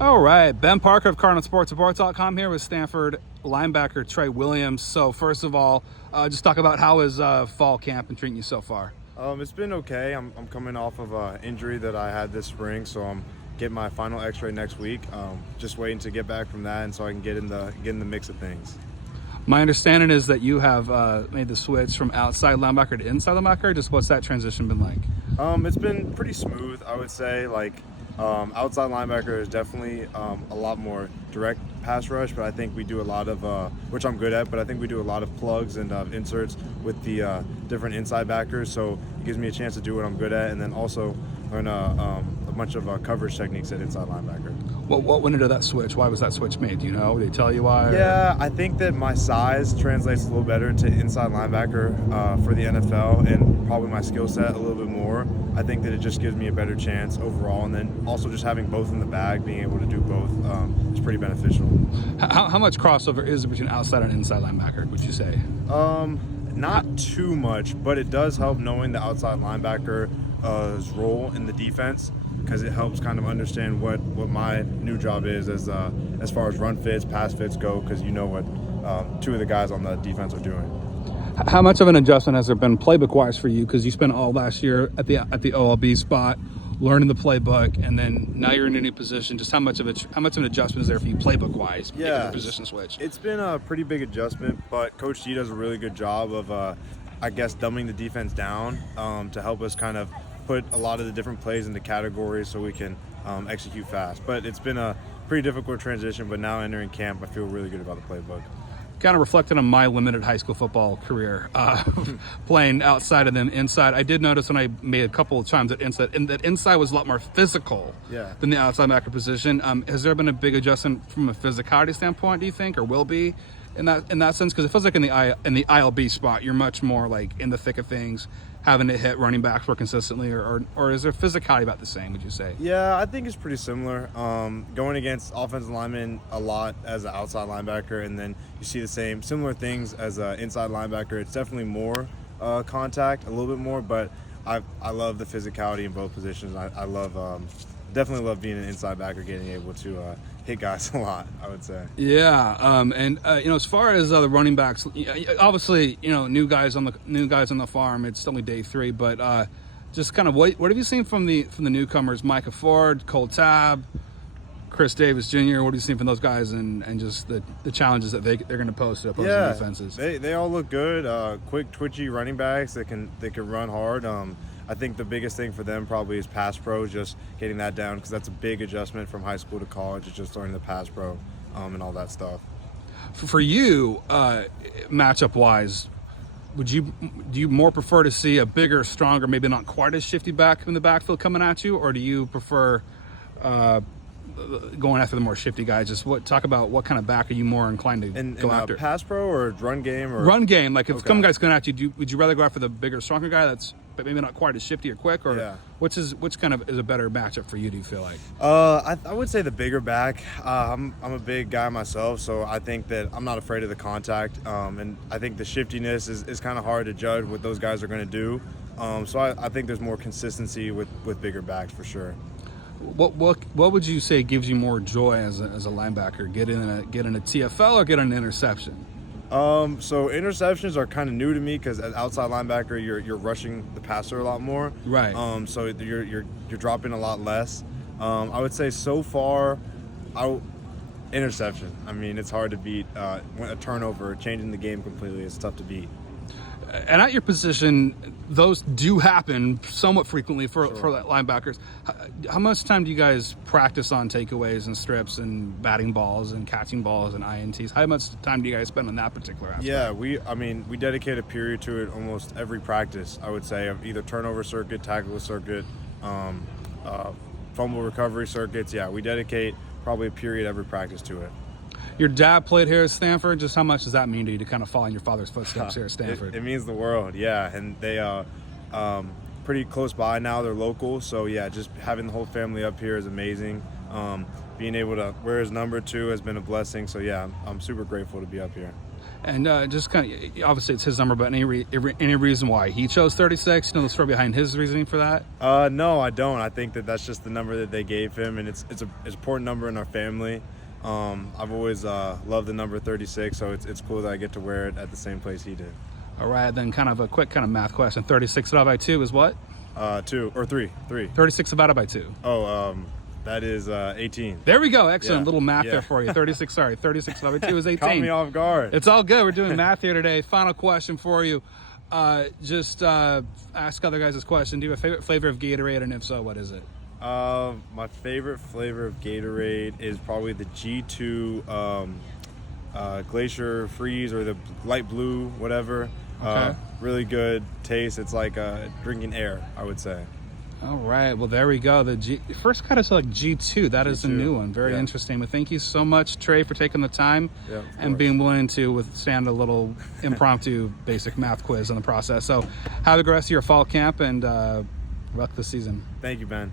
All right, Ben Parker of CardinalSportsReport.com here with Stanford linebacker Tre Williams. So first of all, just talk about how is fall camp been treating you so far? It's been okay. I'm coming off of an injury that I had this spring, so I'm getting my final X-ray next week. Just waiting to get back from that, and so I can get in the mix of things. My understanding is that you have made the switch from outside linebacker to inside linebacker. Just what's that transition been like? It's been pretty smooth, I would say. Outside linebacker is definitely a lot more direct pass rush, but I think we do a lot of, which I'm good at, but I think we do a lot of plugs and inserts with the different inside backers, so it gives me a chance to do what I'm good at, and then also learn a bunch of coverage techniques at inside linebacker. What went into that switch? Why was that switch made? Do you know? Did they tell you why? Yeah, I think that my size translates a little better to inside linebacker for the NFL, and probably my skill set a little bit more. I think that it just gives me a better chance overall, and then also just having both in the bag, being able to do both, is pretty beneficial. How much crossover is there between outside and inside linebacker, would you say? Not too much, but it does help knowing the outside linebacker's role in the defense, because it helps kind of understand what my new job is as far as run fits, pass fits go, because you know what two of the guys on the defense are doing. How much of an adjustment has there been playbook-wise for you? Because you spent all last year at the OLB spot, learning the playbook, and then now you're in a new position. Just how much of an adjustment is there for you playbook-wise? Yeah, the position switch. It's been a pretty big adjustment, but Coach D does a really good job of, I guess, dumbing the defense down to help us kind of put a lot of the different plays into categories so we can execute fast. But it's been a pretty difficult transition, but now entering camp, I feel really good about the playbook. Kind of reflected on my limited high school football career, playing outside and then inside. I did notice when I made a couple of times at inside, and that inside was a lot more physical than the outside backer position. Has there been a big adjustment from a physicality standpoint, do you think, or will be in that sense? Because it feels like in the ILB spot, you're much more like in the thick of things, having to hit running backs more consistently, or is there physicality about the same, would you say? Yeah, I think it's pretty similar. Going against offensive linemen a lot as an outside linebacker, and then you see the similar things as an inside linebacker. It's definitely more contact, a little bit more, but I love the physicality in both positions. I definitely love being an inside backer, getting able to hit guys a lot, I would say. Yeah, as far as the running backs, obviously, new guys on the farm. It's only day 3, but just kind of what have you seen from the newcomers? Micah Ford, Cole Tabb, Chris Davis Jr. What have you seen from those guys, and just the challenges that they're going to pose to opposing defenses? They all look good. Quick, twitchy running backs that can run hard. I think the biggest thing for them probably is pass pro, just getting that down, because that's a big adjustment from high school to college. It's just learning the pass pro and all that stuff. For you, matchup wise, do you more prefer to see a bigger, stronger, maybe not quite as shifty back in the backfield coming at you, or do you prefer going after the more shifty guys? Just talk about what kind of back are you more inclined to go after? Pass pro or run game? Or run game. Like if some guy's coming at you, would you rather go after the bigger, stronger guy that's but maybe not quite as shifty or quick, or which kind of is a better matchup for you, do you feel like? I would say the bigger back. I'm a big guy myself, so I think that I'm not afraid of the contact, and I think the shiftiness is kind of hard to judge what those guys are going to do. So I think there's more consistency with bigger backs for sure. What would you say gives you more joy as a linebacker? Getting a TFL or getting an interception? So interceptions are kind of new to me, because as outside linebacker, you're rushing the passer a lot more. Right. So you're dropping a lot less. I would say so far, interception. I mean, it's hard to beat a turnover, changing the game completely. It's tough to beat. And at your position, those do happen somewhat frequently for linebackers. How much time do you guys practice on takeaways and strips and batting balls and catching balls and INTs? How much time do you guys spend on that particular aspect? Yeah, we dedicate a period to it almost every practice, I would say, of either turnover circuit, tackle circuit, fumble recovery circuits. Yeah, we dedicate probably a period every practice to it. Your dad played here at Stanford. Just how much does that mean to you to kind of follow in your father's footsteps here at Stanford? It means the world, yeah. And they pretty close by now. They're local, so yeah, just having the whole family up here is amazing. Being able to wear his number too has been a blessing. So yeah, I'm super grateful to be up here. And just kind of, obviously it's his number, but any reason why he chose 36? You know the story behind his reasoning for that? No, I don't. I think that's just the number that they gave him, and it's an important number in our family. I've always loved the number 36, so it's cool that I get to wear it at the same place he did. All right, then kind of a quick kind of math question. 36 divided by 2 is what? 2 or 3. 36 divided by 2. That is 18. There we go. Excellent. Yeah. Little math there for you. 36 divided by 2 is 18. Caught me off guard. It's all good. We're doing math here today. Final question for you. Just ask other guys this question. Do you have a favorite flavor of Gatorade, and if so, what is it? My favorite flavor of Gatorade is probably the G2 Glacier Freeze, or the light blue, whatever. Okay. Really good taste. It's like drinking air, I would say. All right. Well, there we go. The first cut is like G2. That is a new one. Very interesting. But thank you so much, Tre, for taking the time and being willing to withstand a little impromptu basic math quiz in the process. So have a good rest of your fall camp, and luck this season. Thank you, Ben.